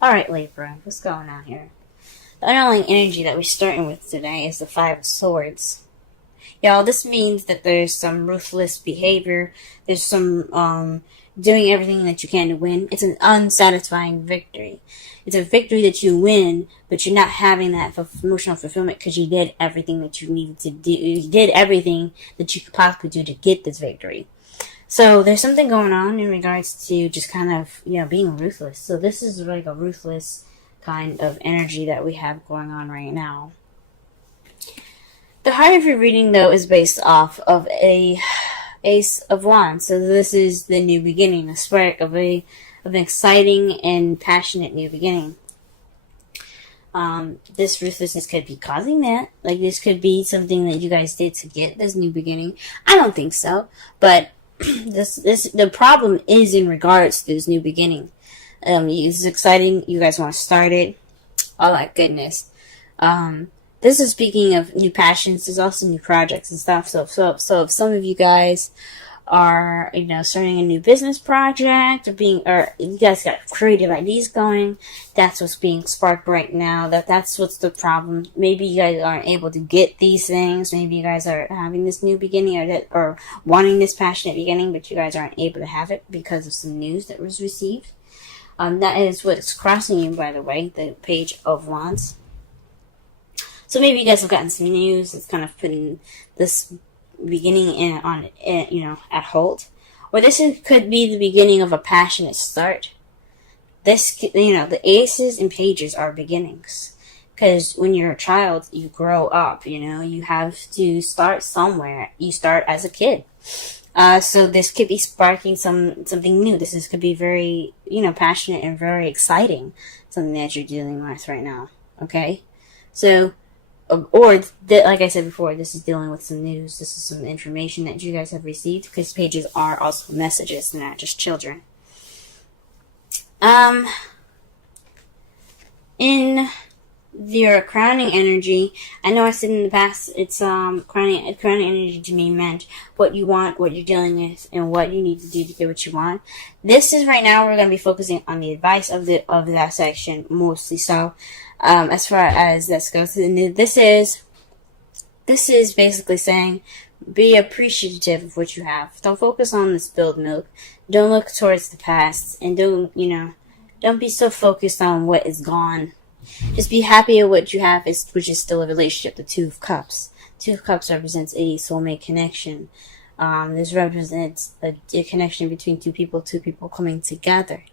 Alright, Libra, what's going on here? The underlying energy that we're starting with today is the Five of Swords. Y'all, this means that there's some ruthless behavior. There's some doing everything that you can to win. It's an unsatisfying victory. It's a victory that you win, but you're not having that emotional fulfillment because you did everything that you needed to do. You did everything that you could possibly do to get this victory. So there's something going on in regards to just kind of, being ruthless. So this is like a ruthless kind of energy that we have going on right now. The heart of your reading, though, is based off of a Ace of Wands. So this is the new beginning, a spark of an exciting and passionate new beginning. This ruthlessness could be causing that. Like, this could be something that you guys did to get this new beginning. I don't think so, but the problem is in regards to this new beginning. It's exciting. You guys want to start it. Oh my goodness. This is speaking of new passions. There's also new projects and stuff. So if some of you guys are, starting a new business project or you guys got creative ideas going, that's what's being sparked right now. That's what's the problem. Maybe you guys aren't able to get these things. Maybe you guys are having this new beginning or wanting this passionate beginning, but you guys aren't able to have it because of some news that was received. That is what's crossing you, by the way, the Page of Wands. So maybe you guys have gotten some news that's kind of putting this beginning at hold. Or this could be the beginning of a passionate start. The aces and pages are beginnings. Because when you're a child, you grow up, you have to start somewhere. You start as a kid. So this could be sparking something new. Could be very, passionate and very exciting. Something that you're dealing with right now. Okay? So, like I said before, this is dealing with some news. This is some information that you guys have received, because pages are also messages, they're not just children. In your crowning energy, I know I said in the past, it's crowning energy to me meant what you want, what you're dealing with, and what you need to do to get what you want. This is right now we're going to be focusing on the advice of that section mostly. So, as far as this goes, this is basically saying be appreciative of what you have. Don't focus on the spilled milk. Don't look towards the past, and don't be so focused on what is gone. Just be happy at what you have, which is still a relationship. The Two of Cups. Two of Cups represents a soulmate connection. This represents a connection between two people coming together.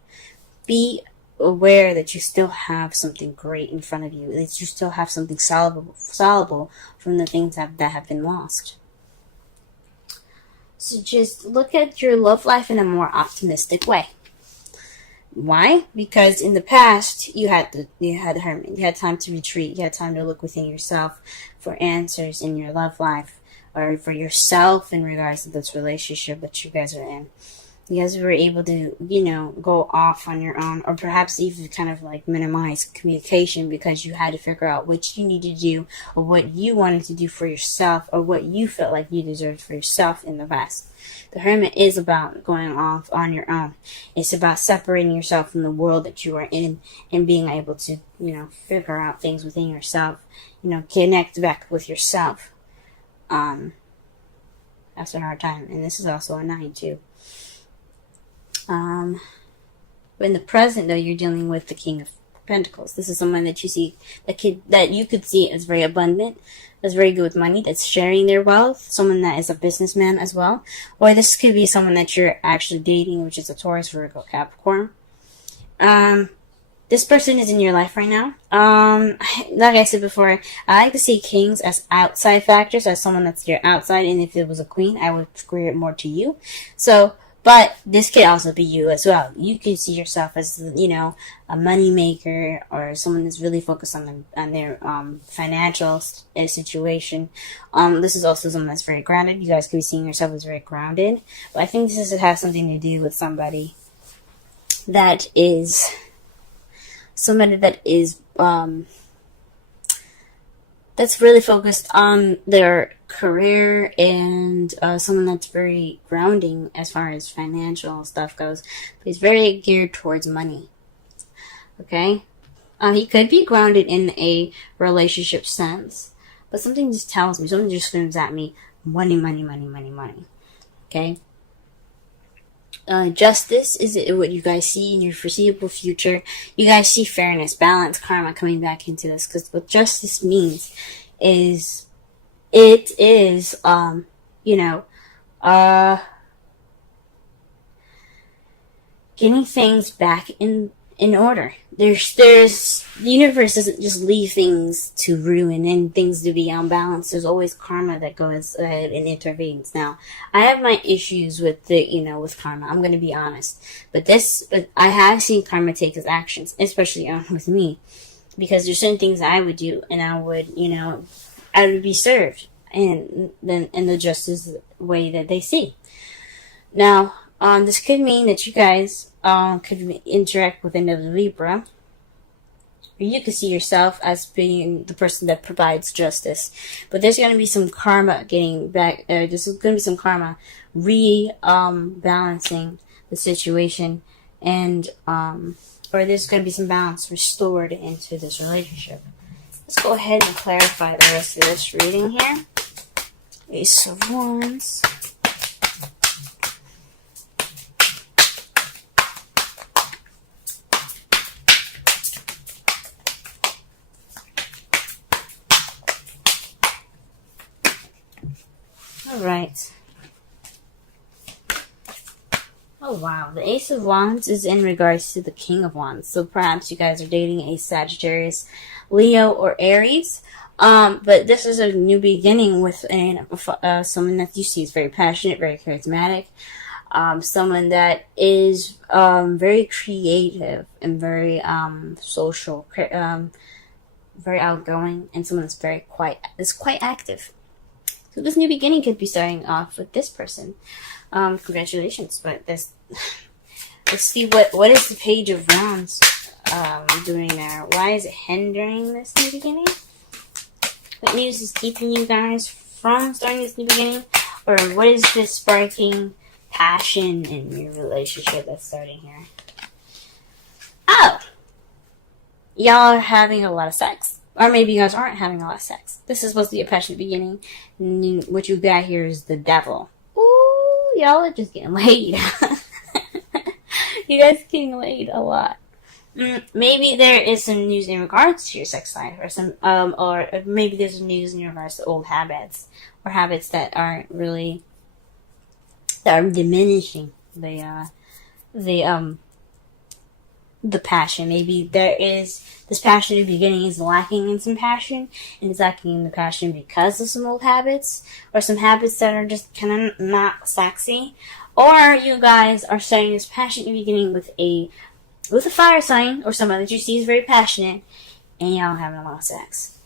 Be aware that you still have something great in front of you. That you still have something soluble from the things that have been lost. So just look at your love life in a more optimistic way. Why? Because in the past, you had the hermit. You had time to retreat. You had time to look within yourself for answers in your love life, or for yourself in regards to this relationship that you guys are in. You guys were able to, go off on your own, or perhaps even kind of like minimize communication because you had to figure out what you needed to do, or what you wanted to do for yourself, or what you felt like you deserved for yourself in the past. The hermit is about going off on your own. It's about separating yourself from the world that you are in and being able to, figure out things within yourself, connect back with yourself. After a hard time. And this is also a 9 too. But in the present, though, you're dealing with the King of Pentacles. This is someone that you see, that you could see as very abundant, that's very good with money, that's sharing their wealth, someone that is a businessman as well. Or this could be someone that you're actually dating, which is a Taurus, Virgo, Capricorn. This person is in your life right now. Like I said before, I like to see kings as outside factors, as someone that's your outside, and if it was a queen, I would square it more to you. But this could also be you as well. You could see yourself as, a money maker, or someone that's really focused on their financial situation. This is also someone that's very grounded. You guys could be seeing yourself as very grounded. But I think this has something to do with somebody that is that's really focused on their career, and someone that's very grounding as far as financial stuff goes. But he's very geared towards money. Okay? He could be grounded in a relationship sense. But something just tells me, something just screams at me, money, money, money, money, money. Okay? Justice is what you guys see in your foreseeable future. You guys see fairness, balance, karma coming back into this. Because what justice means is, it is, getting things back in order. The universe doesn't just leave things to ruin and things to be unbalanced. There's always karma that goes ahead and intervenes. Now, I have my issues with with karma. I'm going to be honest. But I have seen karma take its actions, especially with me. Because there's certain things I would do and I would be served in the justice way that they see. Now, this could mean that you guys could interact with another Libra. Or you could see yourself as being the person that provides justice. But there's going to be some karma getting back. There's going to be some karma balancing the situation. And, or there's going to be some balance restored into this relationship. Let's go ahead and clarify the rest of this reading here. Ace of Wands. Alright. Oh wow, the Ace of Wands is in regards to the King of Wands. So perhaps you guys are dating a Sagittarius, Leo, or Aries. But this is a new beginning with someone that you see is very passionate, very charismatic. Someone that is very creative and very social, very outgoing, and someone that's quite active. So this new beginning could be starting off with this person. Congratulations. But let's see what is the Page of Wands doing there. Why is it hindering this new beginning? What news is keeping you guys from starting this new beginning? Or what is this sparking passion in your relationship that's starting here? Oh! Y'all are having a lot of sex. Or maybe you guys aren't having a lot of sex. This is supposed to be a passionate beginning. And what you got here is the devil. Ooh, y'all are just getting laid. You guys are getting laid a lot. Maybe there is some news in regards to your sex life, or maybe there's some news in regards to old habits, or habits that are diminishing the passion. Maybe there is this passionate beginning is lacking in some passion, and it's lacking in the passion because of some old habits, or some habits that are just kind of not sexy. Or you guys are starting this passionate beginning with a fire sign, or someone that you see is very passionate, and y'all having a lot of sex.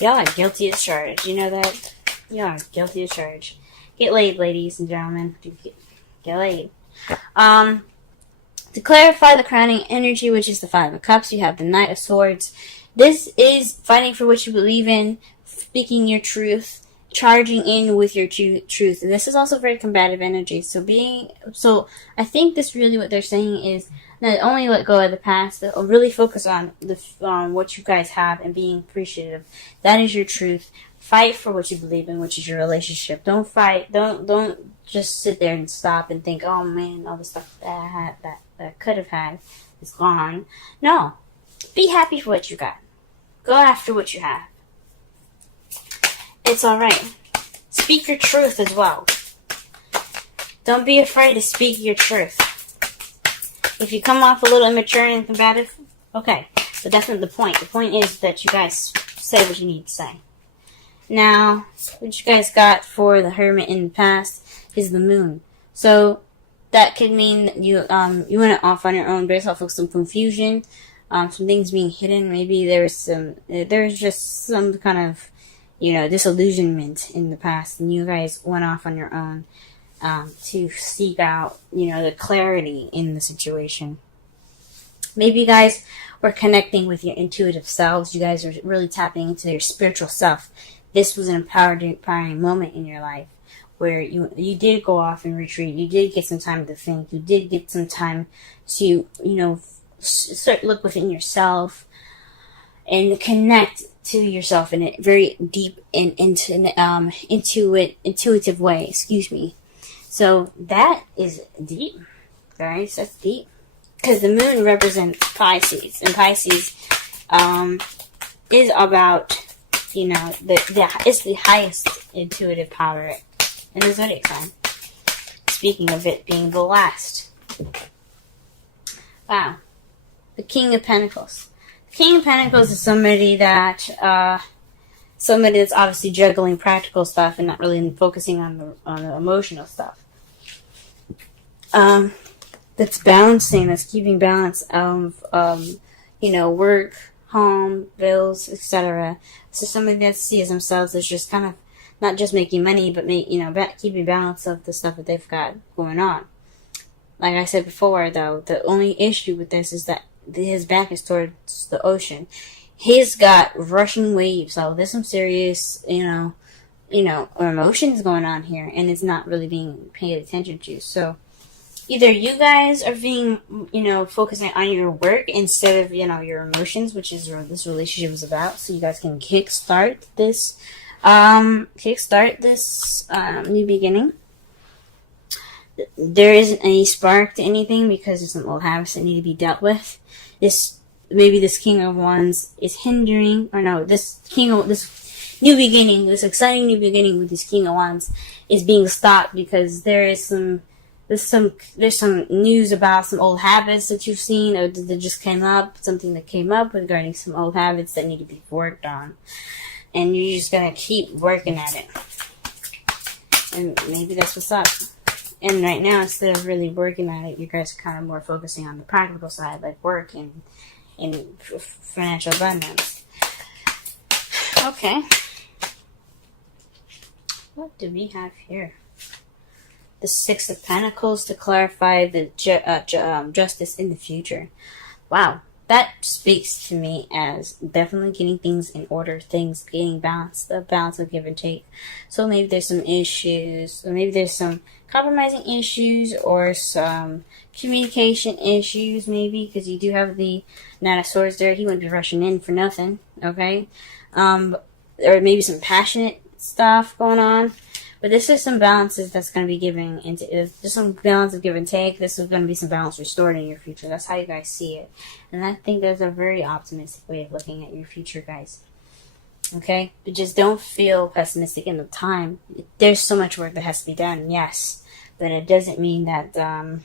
Y'all are guilty as charged. You know that? Y'all are guilty as charged. Get laid, ladies and gentlemen. Get laid. To clarify the crowning energy, which is the Five of Cups, you have the Knight of Swords. This is fighting for what you believe in, speaking your truth, charging in with your truth. And this is also very combative energy. So I think this really what they're saying is not only let go of the past, but really focus on what you guys have and being appreciative. That is your truth. Fight for what you believe in, which is your relationship. Don't fight. Don't just sit there and stop and think, oh man, all the stuff that I had that I could have had is gone. No. Be happy for what you got. Go after what you have. It's alright. Speak your truth as well. Don't be afraid to speak your truth. If you come off a little immature and combative, okay. But that's not the point. The point is that you guys say what you need to say. Now, what you guys got for the Hermit in the past is the Moon. So, that could mean that you went off on your own based off of some confusion, some things being hidden. Maybe there's just some kind of, disillusionment in the past, and you guys went off on your own to seek out, the clarity in the situation. Maybe you guys were connecting with your intuitive selves. You guys are really tapping into your spiritual self. This was an empowering moment in your life where you did go off and retreat. You did get some time to think. You did get some time to, start look within yourself and connect to yourself in a very deep and intuitive way. Excuse me. So that is deep, guys. That's deep. Because the moon represents Pisces, and Pisces is about, it's the highest intuitive power in the zodiac sign. Speaking of it being the last. Wow. The King of Pentacles. The King of Pentacles is somebody that's obviously juggling practical stuff and not really focusing on the emotional stuff. That's balancing, that's keeping balance of, work, home, bills, etc. So somebody that sees themselves as just kind of not just making money, but keeping balance of the stuff that they've got going on. Like I said before, though, the only issue with this is that his back is towards the ocean. He's got rushing waves, so there's some serious, emotions going on here, and it's not really being paid attention to. So either you guys are being, focusing on your work instead of, your emotions, which is what this relationship is about. So you guys can kickstart this new beginning. There isn't any spark to anything because there's some old habits that need to be dealt with. This King of Wands is hindering, this new beginning, this exciting new beginning with this King of Wands is being stopped because there's some news about some old habits that you've seen or that just came up, something that came up regarding some old habits that need to be worked on. And you're just going to keep working at it. And maybe that's what's up. And right now, instead of really working at it, you guys are kind of more focusing on the practical side, like work and financial abundance. Okay. What do we have here? The Six of Pentacles to clarify the justice in the future. Wow. That speaks to me as definitely getting things in order, things getting balanced, the balance of give and take. So maybe there's some issues, or maybe there's some compromising issues, or some communication issues, maybe, because you do have the Knight of Swords there. He wouldn't be rushing in for nothing, okay? Or maybe some passionate stuff going on. But this is some balances that's going to be given into, there's some balance of give and take. This is going to be some balance restored in your future. That's how you guys see it. And I think that's a very optimistic way of looking at your future, guys. Okay? But just don't feel pessimistic in the time. There's so much work that has to be done, yes. But it doesn't mean that, that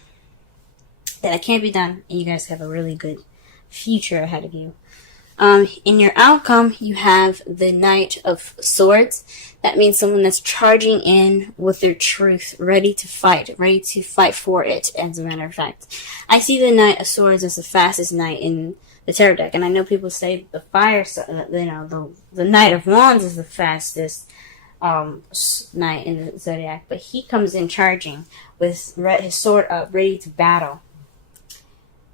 it can't be done and you guys have a really good future ahead of you. In your outcome, you have the Knight of Swords. That means someone that's charging in with their truth, ready to fight for it, as a matter of fact. I see the Knight of Swords as the fastest knight in the tarot deck, and I know people say the the Knight of Wands is the fastest knight in the zodiac, but he comes in charging with his sword up, ready to battle,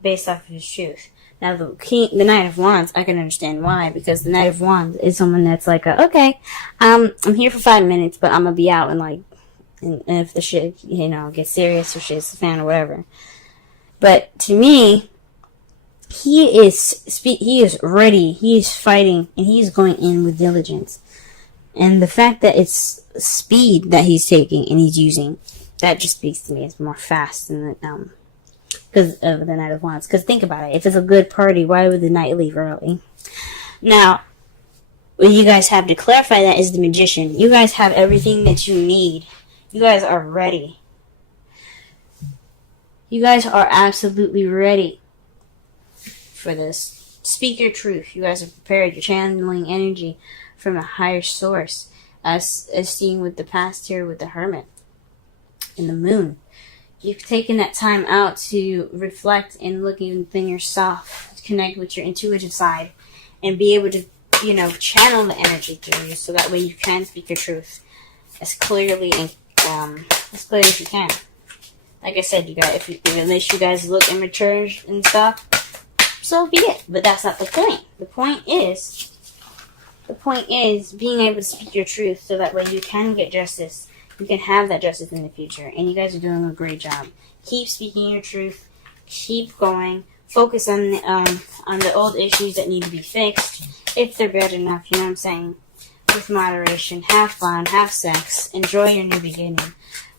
based off of his truth. Now, the Knight of Wands, I can understand why, because the Knight of Wands is someone that's like, okay, I'm here for 5 minutes, but I'm gonna be out and if the shit, gets serious or shit's the fan or whatever. But to me, he is ready, he is fighting, and he is going in with diligence. And the fact that it's speed that he's taking and he's using, that just speaks to me as more fast than because of the Knight of Wands. Because think about it. If it's a good party, why would the Knight leave early? Now, what you guys have to clarify that is the Magician. You guys have everything that you need. You guys are ready. You guys are absolutely ready for this. Speak your truth. You guys are prepared. You're channeling energy from a higher source. As seen with the past here with the Hermit and the Moon. You've taken that time out to reflect and look within yourself, to connect with your intuitive side, and be able to, channel the energy through you, so that way you can speak your truth as clearly and as clear as you can. Like I said, you guys, unless you guys look immature and stuff, so be it. But that's not the point. The point is being able to speak your truth, so that way you can get justice. You can have that justice in the future. And you guys are doing a great job. Keep speaking your truth. Keep going. Focus on the old issues that need to be fixed, if they're bad enough, you know what I'm saying? With moderation, have fun, have sex, enjoy your new beginning.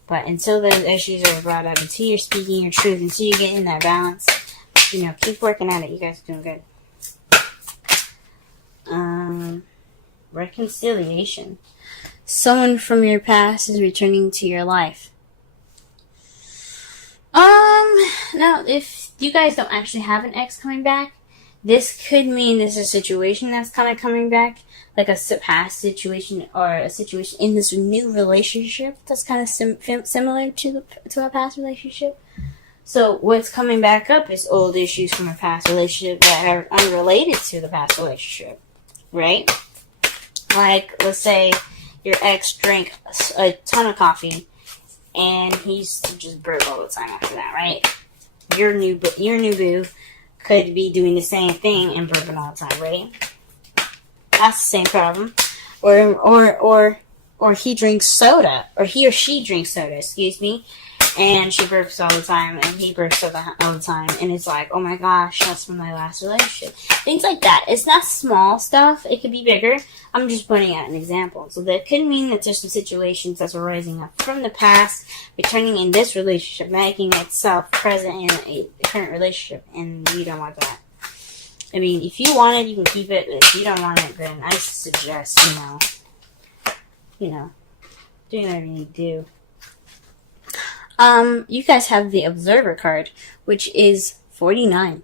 But until those issues are brought up, until you're speaking your truth, until you're getting that balance, you know, keep working at it. You guys are doing good. Reconciliation. Someone from your past is returning to your life. Now, if you guys don't actually have an ex coming back, this could mean there's a situation that's kind of coming back, like a past situation or a situation in this new relationship that's kind of similar to a past relationship. So what's coming back up is old issues from a past relationship that are unrelated to the past relationship, right? Like, let's say your ex drank a ton of coffee, and he used to just burp all the time after that, right? Your new boo could be doing the same thing and burping all the time, right? That's the same problem. Or he drinks soda, or he or she drinks soda, excuse me, and she burps all the time, and he burps all the time, and it's like, oh my gosh, that's from my last relationship. Things like that. It's not small stuff. It could be bigger. I'm just pointing out an example. So that could mean that there's some situations that's arising up from the past, returning in this relationship, making itself present in a current relationship, and you don't want that. I mean, if you want it, you can keep it. But if you don't want it, then I suggest, doing whatever you need to do. You guys have the Observer card, which is 49.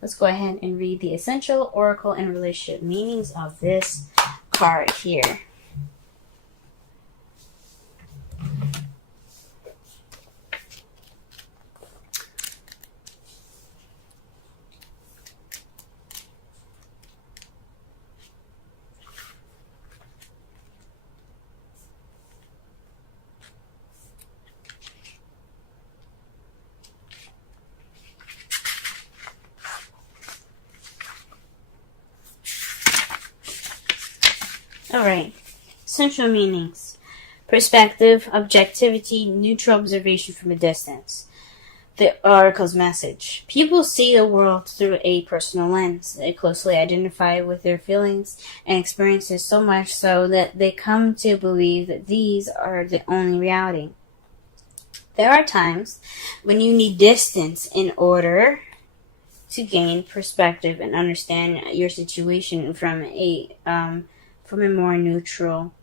Let's go ahead and read the essential oracle and relationship meanings of this card here. Alright, central meanings. Perspective, objectivity, neutral observation from a distance. The oracle's message. People see the world through a personal lens. They closely identify with their feelings and experiences, so much so that they come to believe that these are the only reality. There are times when you need distance in order to gain perspective and understand your situation from a more neutral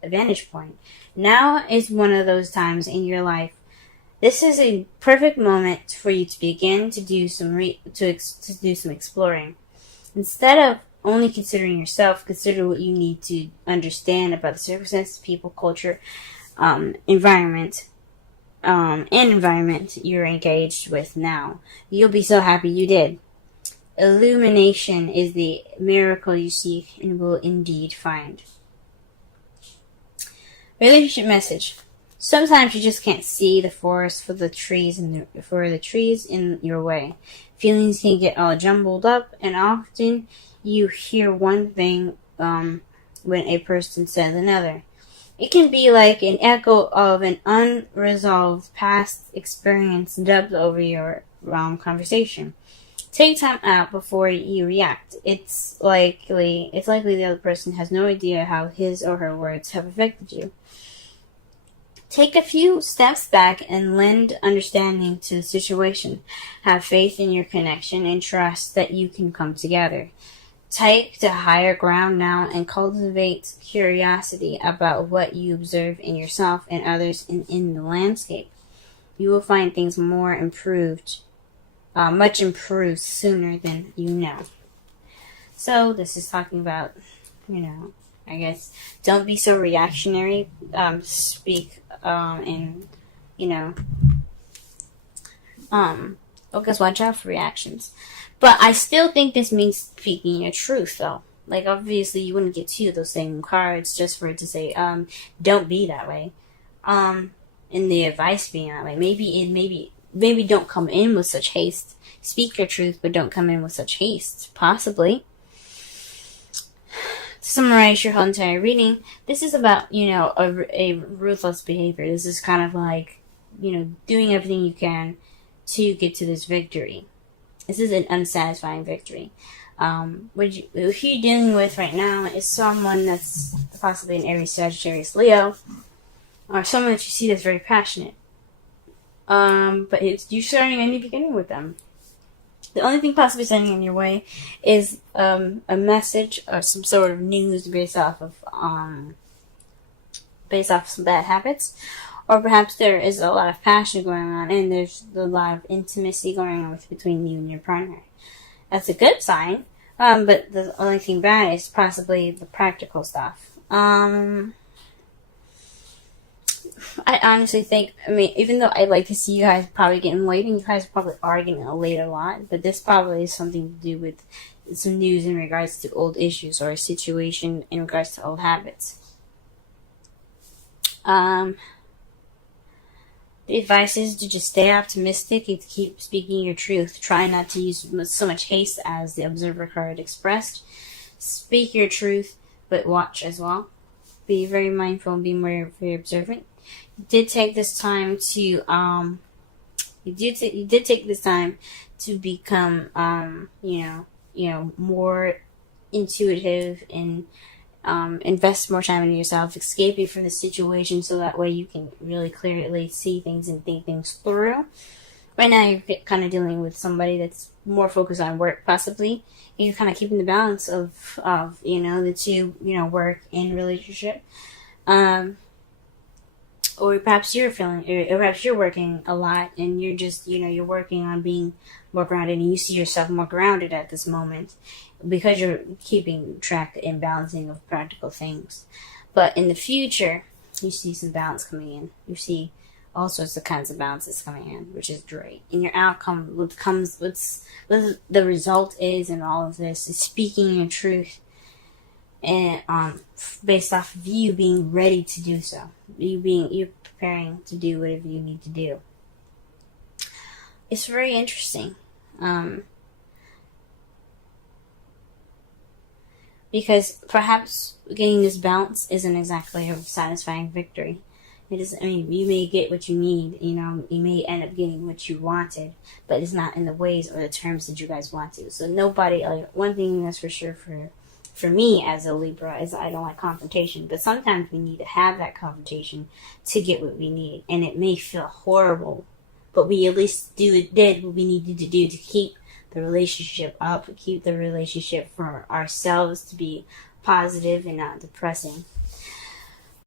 vantage point. Now is one of those times in your life. This is a perfect moment for you to begin to do some exploring. Instead of only considering yourself, consider what you need to understand about the circumstances, people, culture, environment you're engaged with now. You'll be so happy you did. Illumination is the miracle you seek and will indeed find. Relationship message. Sometimes you just can't see the forest for the trees in your way. Feelings can get all jumbled up, and often you hear one thing when a person says another. It can be like an echo of an unresolved past experience dubbed over your conversation. Take time out before you react. It's likely the other person has no idea how his or her words have affected you. Take a few steps back and lend understanding to the situation. Have faith in your connection and trust that you can come together. Take to higher ground now and cultivate curiosity about what you observe in yourself and others in the landscape. You will find things more improved. Much improved sooner than you know. So this is talking about, I guess, don't be so reactionary. Speak focus, watch out for reactions. But I still think this means speaking your truth, though. Like, obviously, you wouldn't get two of those same cards just for it to say, don't be that way. And the advice being that way. Maybe don't come in with such haste. Speak your truth, but don't come in with such haste. Possibly. To summarize your whole entire reading, this is about, a ruthless behavior. This is kind of like, doing everything you can to get to this victory. This is an unsatisfying victory. What you're dealing with right now is someone that's possibly an Aries, Sagittarius, Leo, or someone that you see that's very passionate. But you're starting a new beginning with them. The only thing possibly standing in your way is a message or some sort of news based off of some bad habits, or perhaps there is a lot of passion going on and there's a lot of intimacy going on between you and your partner. That's a good sign, but the only thing bad is possibly the practical stuff. I honestly think, even though I like to see you guys probably getting laid, and you guys probably are getting laid a lot, but this probably is something to do with some news in regards to old issues or a situation in regards to old habits. The advice is to just stay optimistic and to keep speaking your truth. Try not to use so much haste as the Observer card expressed. Speak your truth, but watch as well. Be very mindful and be very observant. You did take this time to become more intuitive and invest more time in yourself, escaping from the situation, so that way you can really clearly see things and think things through. Right now, you're kind of dealing with somebody that's more focused on work, possibly, and you're kind of keeping the balance of the two, work and relationship. Or perhaps you're working a lot and you're just, you're working on being more grounded, and you see yourself more grounded at this moment because you're keeping track and balancing of practical things. But in the future, you see some balance coming in. You see all sorts of kinds of balances coming in, which is great. And your outcome, what the result is in all of this, is speaking your truth, and based off of you being ready to do so. You're preparing to do whatever you need to do. It's very interesting. Because perhaps getting this balance isn't exactly a satisfying victory. It is. You may get what you need. You may end up getting what you wanted, but it's not in the ways or the terms that you guys want to. So nobody. One thing that's for sure for me as a Libra is I don't like confrontation. But sometimes we need to have that confrontation to get what we need, and it may feel horrible, but we at least did what we needed to do to keep the relationship up, keep the relationship for ourselves to be positive and not depressing.